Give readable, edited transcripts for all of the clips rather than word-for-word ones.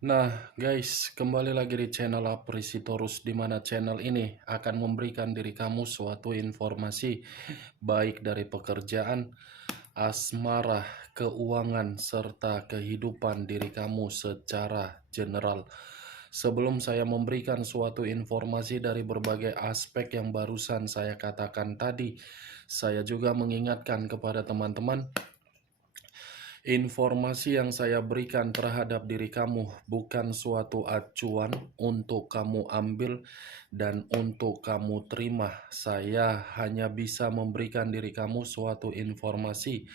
Nah, guys, kembali lagi di channel Aprisitorus, di mana channel ini akan memberikan diri kamu suatu informasi baik dari pekerjaan, asmara, keuangan, serta kehidupan diri kamu secara general. Sebelum saya memberikan suatu informasi dari berbagai aspek yang barusan saya katakan tadi, saya juga mengingatkan kepada teman-teman, informasi yang saya berikan terhadap diri kamu bukan suatu acuan untuk kamu ambil dan untuk kamu terima. Saya hanya bisa memberikan diri kamu suatu informasi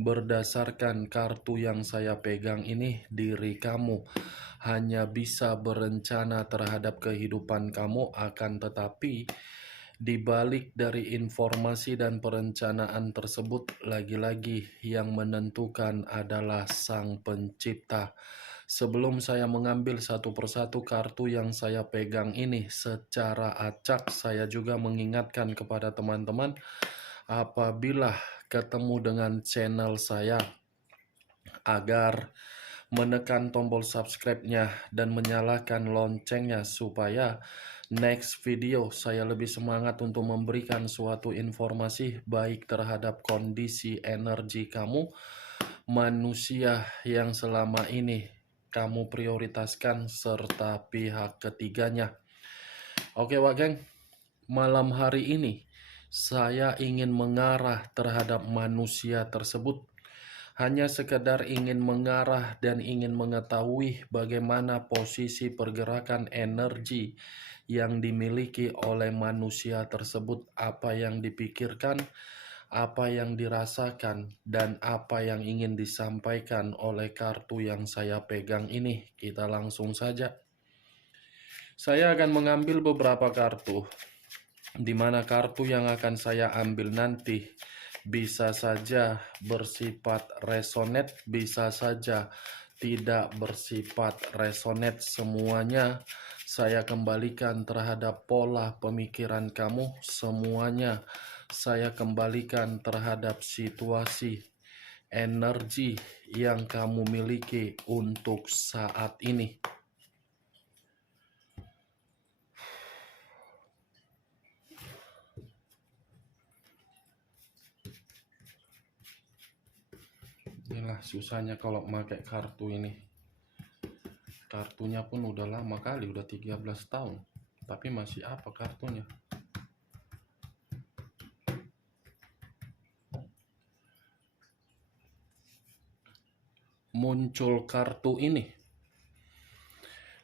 berdasarkan kartu yang saya pegang ini. Diri kamu hanya bisa berencana terhadap kehidupan kamu, akan tetapi di balik dari informasi dan perencanaan tersebut, lagi-lagi yang menentukan adalah Sang Pencipta. Sebelum saya mengambil satu persatu kartu yang saya pegang ini secara acak, saya juga mengingatkan kepada teman-teman, apabila ketemu dengan channel saya, agar menekan tombol subscribe-nya dan menyalakan loncengnya supaya next video saya lebih semangat untuk memberikan suatu informasi baik terhadap kondisi energi kamu, manusia yang selama ini kamu prioritaskan, serta pihak ketiganya. Oke Wak Geng, malam hari ini saya ingin mengarah terhadap manusia tersebut. Hanya sekedar ingin mengarah dan ingin mengetahui bagaimana posisi pergerakan energi yang dimiliki oleh manusia tersebut, apa yang dipikirkan, apa yang dirasakan, dan apa yang ingin disampaikan oleh kartu yang saya pegang ini. Kita langsung saja. Saya akan mengambil beberapa kartu, di mana kartu yang akan saya ambil nanti bisa saja bersifat resonate, bisa saja tidak bersifat resonate. Semuanya saya kembalikan terhadap pola pemikiran kamu, semuanya saya kembalikan terhadap situasi energi yang kamu miliki untuk saat ini. Inilah susahnya kalau pakai kartu ini. Kartunya pun udah lama kali, udah 13 tahun. Tapi masih apa kartunya? Muncul kartu ini.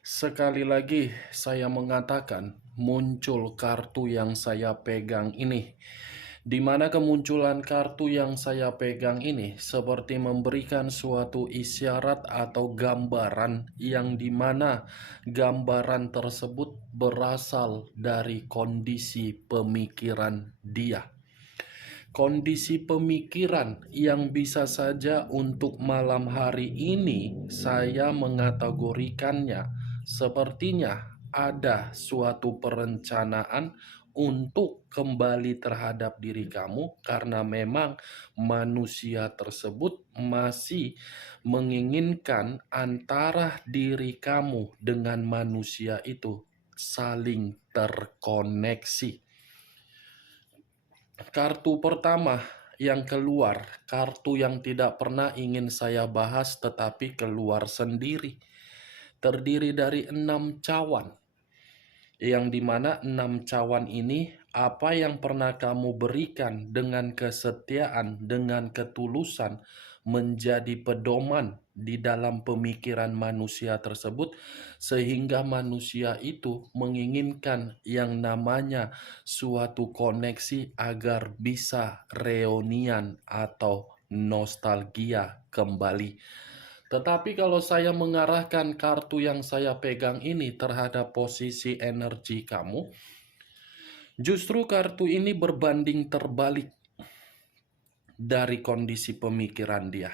Sekali lagi saya mengatakan, muncul kartu yang saya pegang ini. Di mana kemunculan kartu yang saya pegang ini seperti memberikan suatu isyarat atau gambaran, yang dimana gambaran tersebut berasal dari kondisi pemikiran dia. Kondisi pemikiran yang bisa saja untuk malam hari ini saya mengategorikannya sepertinya ada suatu perencanaan untuk kembali terhadap diri kamu, karena memang manusia tersebut masih menginginkan antara diri kamu dengan manusia itu saling terkoneksi. Kartu pertama yang keluar, kartu yang tidak pernah ingin saya bahas tetapi keluar sendiri, terdiri dari 6 cawan. Yang dimana 6 cawan ini, apa yang pernah kamu berikan dengan kesetiaan, dengan ketulusan, menjadi pedoman di dalam pemikiran manusia tersebut, sehingga manusia itu menginginkan yang namanya suatu koneksi agar bisa reunian atau nostalgia kembali. Tetapi kalau saya mengarahkan kartu yang saya pegang ini terhadap posisi energi kamu, justru kartu ini berbanding terbalik dari kondisi pemikiran dia.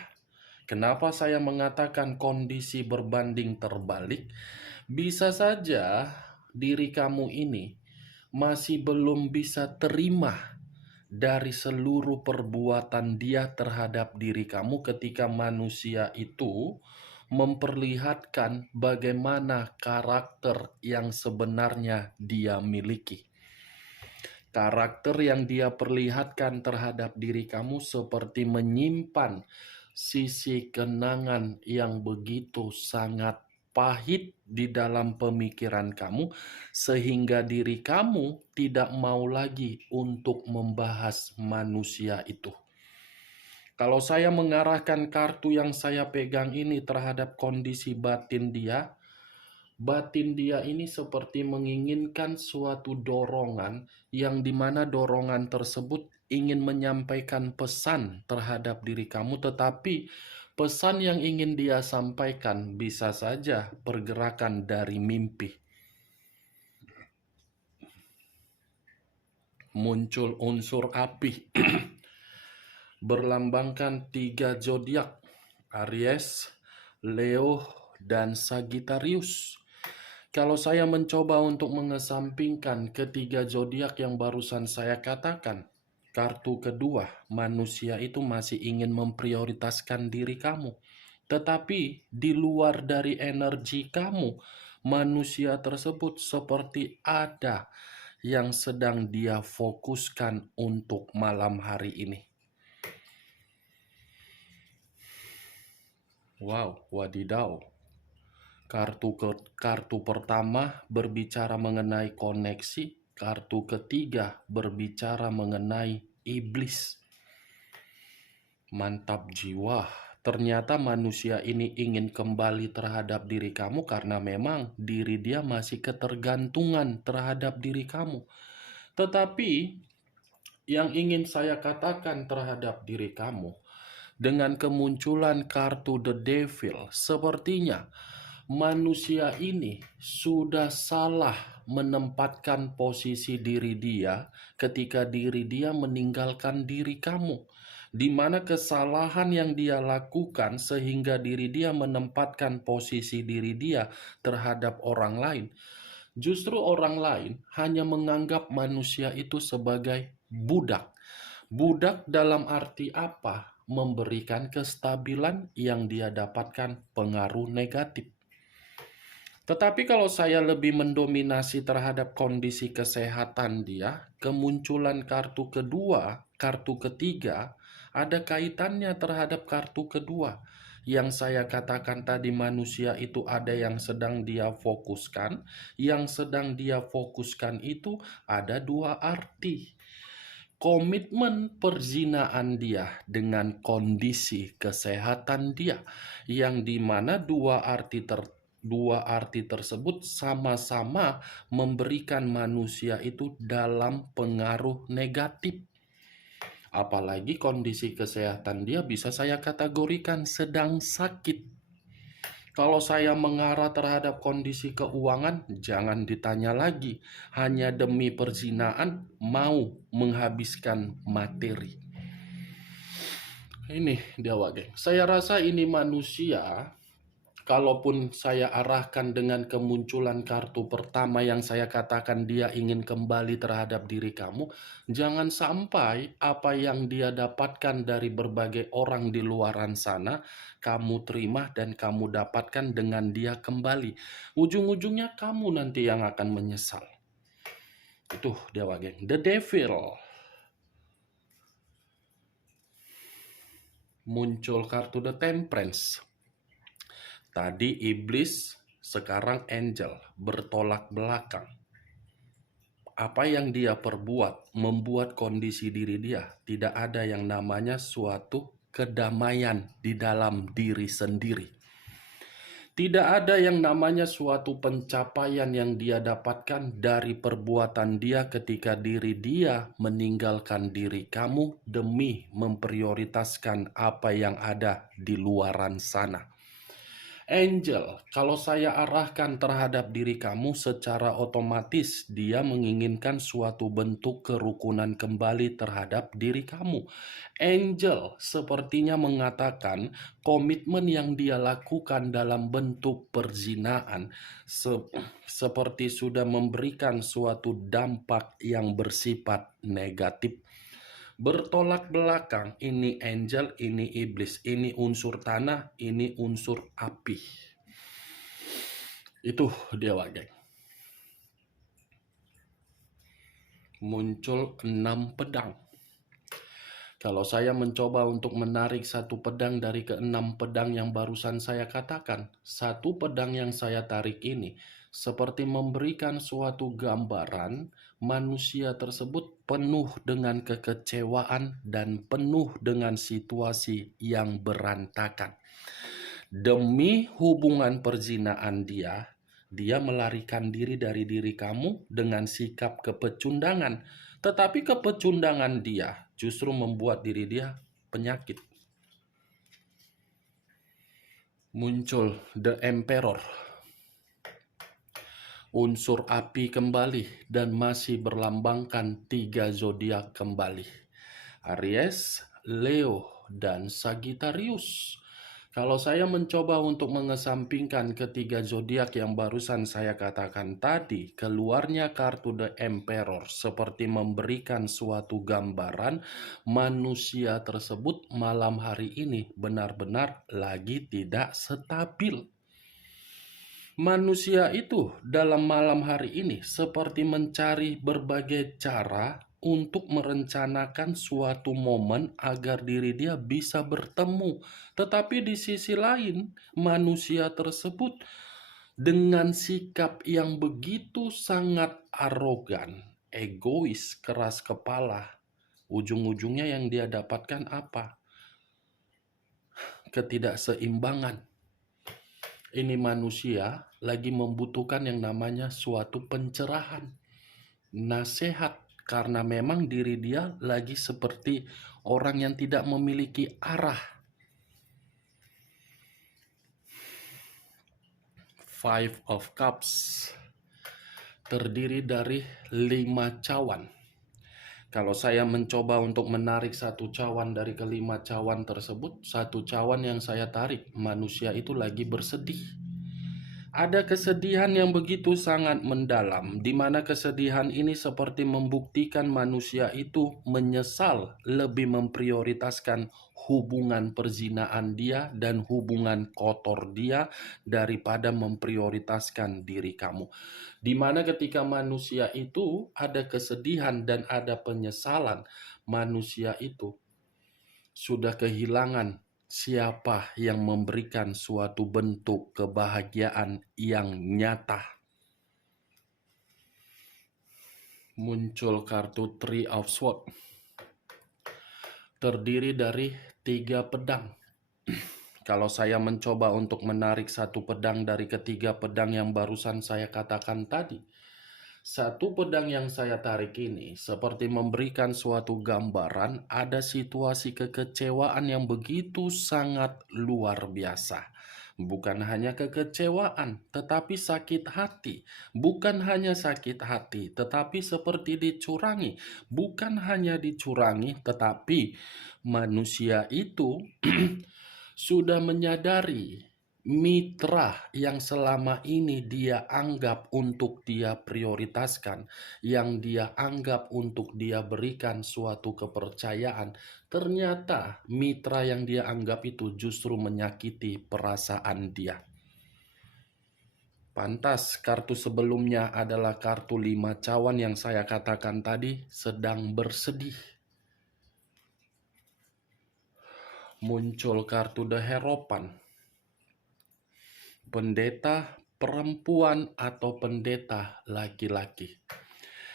Kenapa saya mengatakan kondisi berbanding terbalik? Bisa saja diri kamu ini masih belum bisa terima dari seluruh perbuatan dia terhadap diri kamu ketika manusia itu memperlihatkan bagaimana karakter yang sebenarnya dia miliki. Karakter yang dia perlihatkan terhadap diri kamu seperti menyimpan sisi kenangan yang begitu sangat pahit di dalam pemikiran kamu, sehingga diri kamu tidak mau lagi untuk membahas manusia itu. Kalau saya mengarahkan kartu yang saya pegang ini terhadap kondisi batin dia ini seperti menginginkan suatu dorongan yang dimana dorongan tersebut ingin menyampaikan pesan terhadap diri kamu, tetapi pesan yang ingin dia sampaikan bisa saja pergerakan dari mimpi. Muncul unsur api berlambangkan 3 zodiak, Aries, Leo, dan Sagittarius. Kalau saya mencoba untuk mengesampingkan ketiga zodiak yang barusan saya katakan, kartu kedua, manusia itu masih ingin memprioritaskan diri kamu. Tetapi di luar dari energi kamu, manusia tersebut seperti ada yang sedang dia fokuskan untuk malam hari ini. Wow, wadidaw. Kartu pertama berbicara mengenai koneksi, kartu ketiga berbicara mengenai iblis. Mantap jiwa. Ternyata manusia ini ingin kembali terhadap diri kamu karena memang diri dia masih ketergantungan terhadap diri kamu. Tetapi yang ingin saya katakan terhadap diri kamu, dengan kemunculan kartu The Devil, sepertinya manusia ini sudah salah menempatkan posisi diri dia ketika diri dia meninggalkan diri kamu. Di mana kesalahan yang dia lakukan sehingga diri dia menempatkan posisi diri dia terhadap orang lain. Justru orang lain hanya menganggap manusia itu sebagai budak. Budak dalam arti apa? Memberikan kestabilan yang dia dapatkan pengaruh negatif. Tetapi kalau saya lebih mendominasi terhadap kondisi kesehatan dia, kemunculan kartu kedua, kartu ketiga, ada kaitannya terhadap kartu kedua. Yang saya katakan tadi, manusia itu ada yang sedang dia fokuskan. Yang sedang dia fokuskan itu ada 2 arti. Komitmen perzinaan dia dengan kondisi kesehatan dia, yang dimana dua arti tersebut sama-sama memberikan manusia itu dalam pengaruh negatif. Apalagi kondisi kesehatan dia bisa saya kategorikan sedang sakit. Kalau saya mengarah terhadap kondisi keuangan, jangan ditanya lagi. Hanya demi perzinaan mau menghabiskan materi. Ini dia, geng. Saya rasa ini manusia, kalaupun saya arahkan dengan kemunculan kartu pertama yang saya katakan dia ingin kembali terhadap diri kamu, jangan sampai apa yang dia dapatkan dari berbagai orang di luaran sana, kamu terima dan kamu dapatkan dengan dia kembali. Ujung-ujungnya kamu nanti yang akan menyesal. Itu dia, geng. The Devil. Muncul kartu The Temperance. Tadi iblis, sekarang angel, bertolak belakang. Apa yang dia perbuat membuat kondisi diri dia tidak ada yang namanya suatu kedamaian di dalam diri sendiri. Tidak ada yang namanya suatu pencapaian yang dia dapatkan dari perbuatan dia ketika diri dia meninggalkan diri kamu demi memprioritaskan apa yang ada di luaran sana. Angel, kalau saya arahkan terhadap diri kamu, secara otomatis dia menginginkan suatu bentuk kerukunan kembali terhadap diri kamu. Angel sepertinya mengatakan komitmen yang dia lakukan dalam bentuk perzinaan seperti sudah memberikan suatu dampak yang bersifat negatif. bertolak belakang. Ini angel, ini iblis, ini unsur tanah, ini unsur api. Itu dia geng. Muncul 6 pedang. Kalau saya mencoba untuk menarik satu pedang dari ke-6 pedang yang barusan saya katakan, satu pedang yang saya tarik ini seperti memberikan suatu gambaran manusia tersebut penuh dengan kekecewaan dan penuh dengan situasi yang berantakan. Demi hubungan perzinahan dia melarikan diri dari diri kamu dengan sikap kepecundangan. Tetapi kepecundangan dia justru membuat diri dia penyakit. Muncul The Emperor. Unsur api kembali dan masih berlambangkan 3 zodiak kembali. Aries, Leo, dan Sagittarius. Kalau saya mencoba untuk mengesampingkan ketiga zodiak yang barusan saya katakan tadi, keluarnya kartu The Emperor seperti memberikan suatu gambaran manusia tersebut malam hari ini benar-benar lagi tidak stabil. Manusia itu dalam malam hari ini seperti mencari berbagai cara untuk merencanakan suatu momen agar diri dia bisa bertemu. Tetapi di sisi lain, manusia tersebut dengan sikap yang begitu sangat arogan, egois, keras kepala, ujung-ujungnya yang dia dapatkan apa? Ketidakseimbangan. Ini manusia lagi membutuhkan yang namanya suatu pencerahan, nasihat, karena memang diri dia lagi seperti orang yang tidak memiliki arah. Five of Cups terdiri dari 5 cawan. Kalau saya mencoba untuk menarik satu cawan dari kelima cawan tersebut, satu cawan yang saya tarik, manusia itu lagi bersedih. Ada kesedihan yang begitu sangat mendalam, di mana kesedihan ini seperti membuktikan manusia itu menyesal lebih memprioritaskan hubungan perzinahan dia dan hubungan kotor dia daripada memprioritaskan diri kamu. Di mana ketika manusia itu ada kesedihan dan ada penyesalan, manusia itu sudah kehilangan siapa yang memberikan suatu bentuk kebahagiaan yang nyata. Muncul kartu Three of Swords. Terdiri dari 3 pedang. Kalau saya mencoba untuk menarik satu pedang dari ketiga pedang yang barusan saya katakan tadi, satu pedang yang saya tarik ini seperti memberikan suatu gambaran ada situasi kekecewaan yang begitu sangat luar biasa. Bukan hanya kekecewaan, tetapi sakit hati. Bukan hanya sakit hati, tetapi seperti dicurangi. Bukan hanya dicurangi, tetapi manusia itu sudah menyadari mitra yang selama ini dia anggap untuk dia prioritaskan, yang dia anggap untuk dia berikan suatu kepercayaan, ternyata mitra yang dia anggap itu justru menyakiti perasaan dia. Pantas kartu sebelumnya adalah kartu 5 cawan yang saya katakan tadi sedang bersedih. Muncul kartu The Hierophant. Pendeta perempuan atau pendeta laki-laki.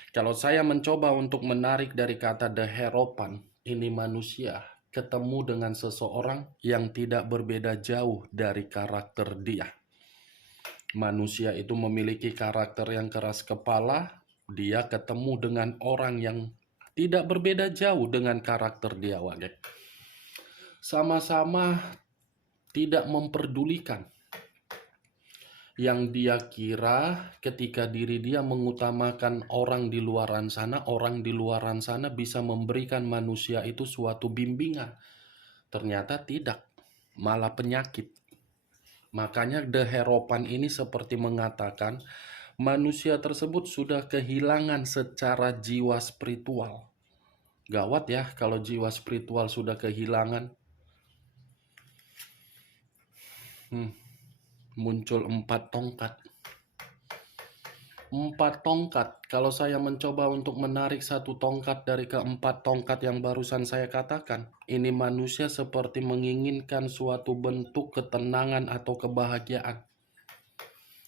Kalau saya mencoba untuk menarik dari kata The Hierophant, ini manusia ketemu dengan seseorang yang tidak berbeda jauh dari karakter dia. Manusia itu memiliki karakter yang keras kepala, dia ketemu dengan orang yang tidak berbeda jauh dengan karakter dia, Wage. Sama-sama tidak memperdulikan yang dia kira ketika diri dia mengutamakan orang di luaran sana bisa memberikan manusia itu suatu bimbingan. Ternyata tidak, malah penyakit. Makanya The Hierophant ini seperti mengatakan manusia tersebut sudah kehilangan secara jiwa spiritual. Gawat ya kalau jiwa spiritual sudah kehilangan. Muncul 4 tongkat. 4 tongkat. Kalau saya mencoba untuk menarik 1 tongkat dari ke-4 tongkat yang barusan saya katakan, ini manusia seperti menginginkan suatu bentuk ketenangan atau kebahagiaan.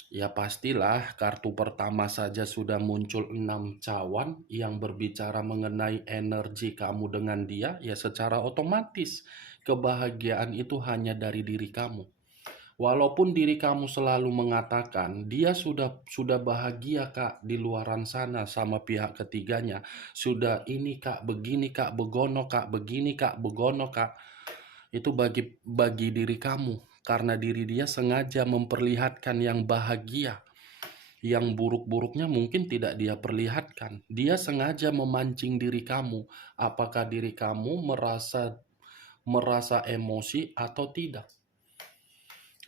Ya pastilah, kartu pertama saja sudah muncul 6 cawan yang berbicara mengenai energi kamu dengan dia, ya secara otomatis kebahagiaan itu hanya dari diri kamu. Walaupun diri kamu selalu mengatakan dia sudah bahagia kak di luaran sana sama pihak ketiganya, sudah ini kak begini kak begono kak begini kak begono kak, itu bagi diri kamu, karena diri dia sengaja memperlihatkan yang bahagia. Yang buruk-buruknya mungkin tidak dia perlihatkan. Dia sengaja memancing diri kamu. Apakah diri kamu merasa emosi atau tidak?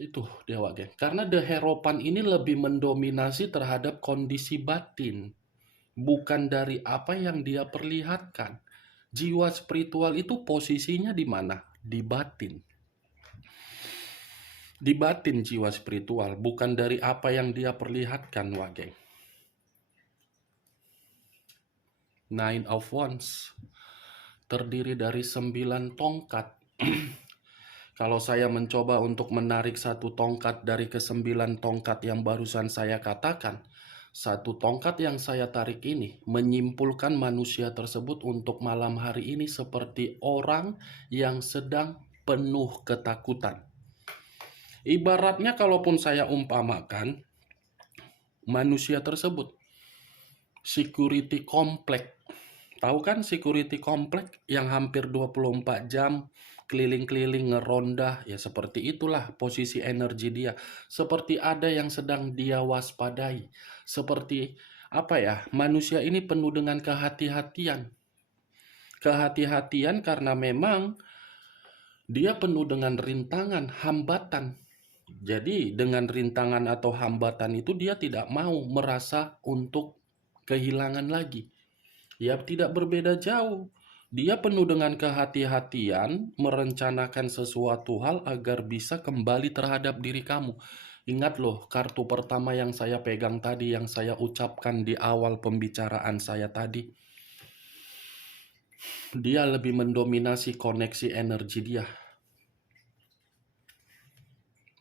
Itu Dewa Geng. Karena The Hierophant ini lebih mendominasi terhadap kondisi batin, bukan dari apa yang dia perlihatkan. Jiwa spiritual itu posisinya di mana? Di batin. Di batin jiwa spiritual, bukan dari apa yang dia perlihatkan, Wageng. Nine of Wands terdiri dari 9 tongkat. Kalau saya mencoba untuk menarik 1 tongkat dari ke-9 tongkat yang barusan saya katakan, 1 tongkat yang saya tarik ini menyimpulkan manusia tersebut untuk malam hari ini seperti orang yang sedang penuh ketakutan. Ibaratnya kalaupun saya umpamakan, manusia tersebut security komplek. Tahu kan security komplek yang hampir 24 jam keliling-keliling ngeronda, ya seperti itulah posisi energi dia. Seperti ada yang sedang dia waspadai. Seperti apa ya? Manusia ini penuh dengan kehati-hatian. Kehati-hatian karena memang dia penuh dengan rintangan, hambatan. Jadi dengan rintangan atau hambatan itu dia tidak mau merasa untuk kehilangan lagi. Ya tidak berbeda jauh. Dia penuh dengan kehati-hatian merencanakan sesuatu hal agar bisa kembali terhadap diri kamu. Ingat loh, kartu pertama yang saya pegang tadi, yang saya ucapkan di awal pembicaraan saya tadi. Dia lebih mendominasi koneksi energi dia.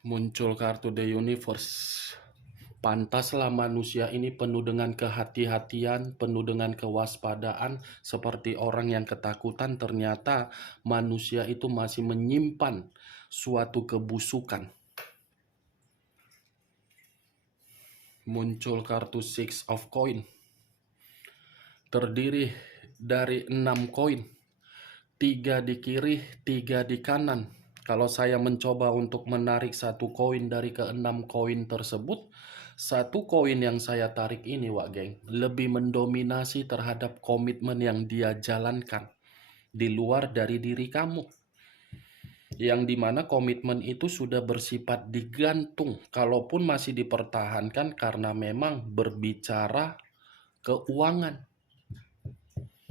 Muncul kartu The Universe. Pantaslah manusia ini penuh dengan kehati-hatian, penuh dengan kewaspadaan, seperti orang yang ketakutan. Ternyata manusia itu masih menyimpan suatu kebusukan. Muncul kartu Six of Coin. Terdiri dari 6 koin. 3 di kiri, 3 di kanan. Kalau saya mencoba untuk menarik 1 koin dari ke-6 koin tersebut, 1 koin yang saya tarik ini, Wak Geng, lebih mendominasi terhadap komitmen yang dia jalankan di luar dari diri kamu. Yang dimana komitmen itu sudah bersifat digantung, kalaupun masih dipertahankan karena memang berbicara keuangan.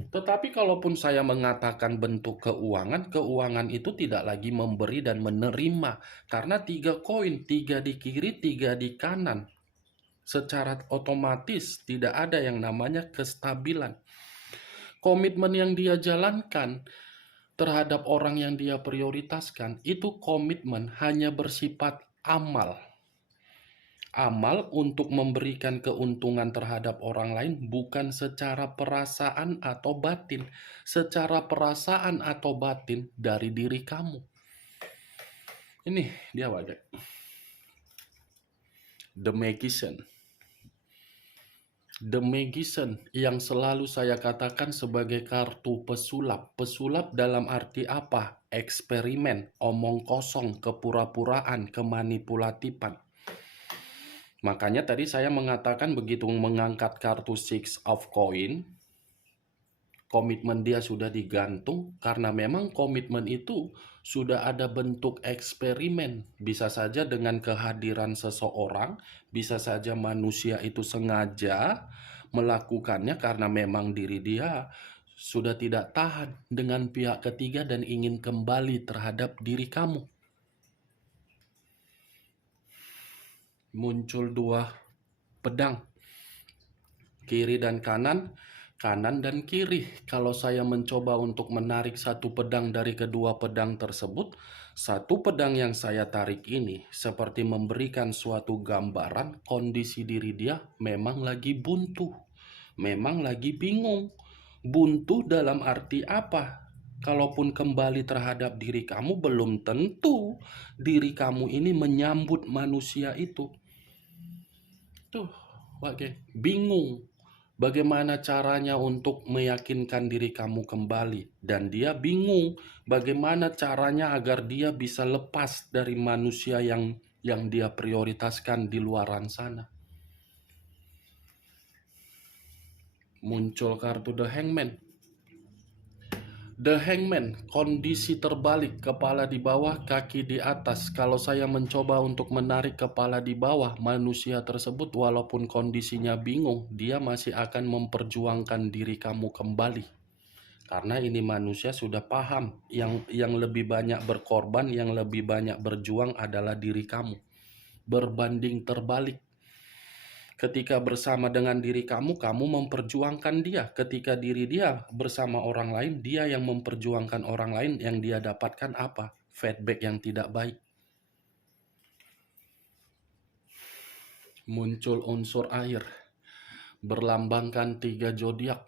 Tetapi kalaupun saya mengatakan bentuk keuangan, keuangan itu tidak lagi memberi dan menerima. Karena 3 koin, 3 di kiri, 3 di kanan. Secara otomatis tidak ada yang namanya kestabilan. Komitmen yang dia jalankan terhadap orang yang dia prioritaskan, itu komitmen hanya bersifat amal. Amal untuk memberikan keuntungan terhadap orang lain, bukan secara perasaan atau batin. Secara perasaan atau batin dari diri kamu. Ini dia wajah. The Magician. The Magician yang selalu saya katakan sebagai kartu pesulap. Pesulap dalam arti apa? Eksperimen, omong kosong, kepura-puraan, kemanipulatifan. Makanya tadi saya mengatakan begitu mengangkat kartu Six of Coin, komitmen dia sudah digantung karena memang komitmen itu sudah ada bentuk eksperimen. Bisa saja dengan kehadiran seseorang, bisa saja manusia itu sengaja melakukannya karena memang diri dia sudah tidak tahan dengan pihak ketiga dan ingin kembali terhadap diri kamu. Muncul dua pedang, kiri dan kanan, kanan dan kiri. Kalau saya mencoba untuk menarik satu pedang dari kedua pedang tersebut, satu pedang yang saya tarik ini seperti memberikan suatu gambaran kondisi diri dia memang lagi buntu, memang lagi bingung. Buntu dalam arti apa? Kalaupun kembali terhadap diri kamu, belum tentu diri kamu ini menyambut manusia itu. Tuh, oke, bingung. Bagaimana caranya untuk meyakinkan diri kamu kembali? Dan dia bingung bagaimana caranya agar dia bisa lepas dari manusia yang dia prioritaskan di luaran sana. Muncul kartu The Hangman. The Hangman, kondisi terbalik, kepala di bawah, kaki di atas. Kalau saya mencoba untuk menarik kepala di bawah, manusia tersebut walaupun kondisinya bingung, dia masih akan memperjuangkan diri kamu kembali. Karena ini manusia sudah paham, yang lebih banyak berkorban, yang lebih banyak berjuang adalah diri kamu. Berbanding terbalik. Ketika bersama dengan diri kamu, kamu memperjuangkan dia. Ketika diri dia bersama orang lain, dia yang memperjuangkan orang lain, yang dia dapatkan apa? Feedback yang tidak baik. Muncul unsur air, berlambangkan 3 zodiak,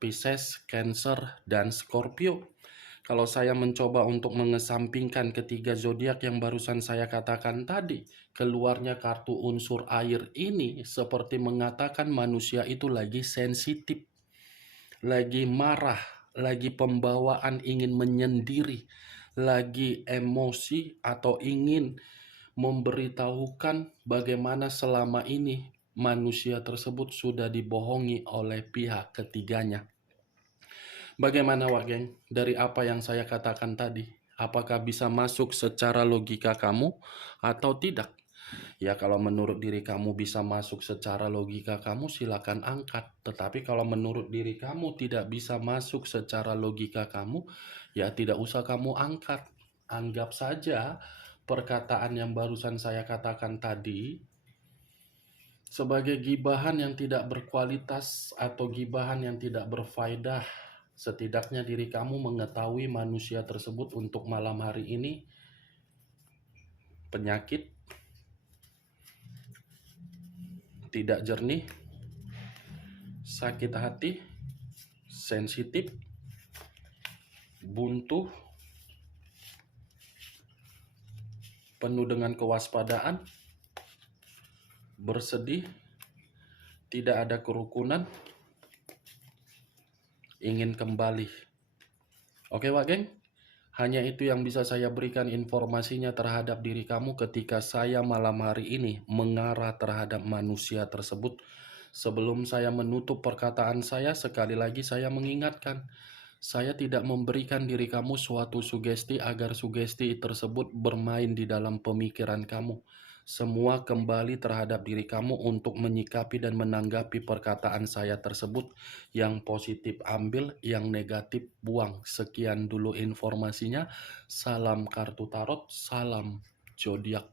Pisces, Cancer, dan Scorpio. Kalau saya mencoba untuk mengesampingkan ketiga zodiak yang barusan saya katakan tadi, keluarnya kartu unsur air ini seperti mengatakan manusia itu lagi sensitif, lagi marah, lagi pembawaan ingin menyendiri, lagi emosi atau ingin memberitahukan bagaimana selama ini manusia tersebut sudah dibohongi oleh pihak ketiganya. Bagaimana Wak Geng? Dari apa yang saya katakan tadi, apakah bisa masuk secara logika kamu atau tidak? Ya kalau menurut diri kamu bisa masuk secara logika kamu, silakan angkat. Tetapi kalau menurut diri kamu tidak bisa masuk secara logika kamu, ya tidak usah kamu angkat. Anggap saja perkataan yang barusan saya katakan tadi sebagai gibahan yang tidak berkualitas atau gibahan yang tidak berfaedah. Setidaknya diri kamu mengetahui manusia tersebut untuk malam hari ini penyakit, tidak jernih, sakit hati, sensitif, buntu, penuh dengan kewaspadaan, bersedih, tidak ada kerukunan, ingin kembali. Oke Wak Geng? Hanya itu yang bisa saya berikan informasinya terhadap diri kamu ketika saya malam hari ini mengarah terhadap manusia tersebut. Sebelum saya menutup perkataan saya, sekali lagi saya mengingatkan, saya tidak memberikan diri kamu suatu sugesti agar sugesti tersebut bermain di dalam pemikiran kamu. Semua kembali terhadap diri kamu untuk menyikapi dan menanggapi perkataan saya tersebut. Yang positif ambil, yang negatif buang. Sekian dulu informasinya. Salam kartu tarot, salam zodiak.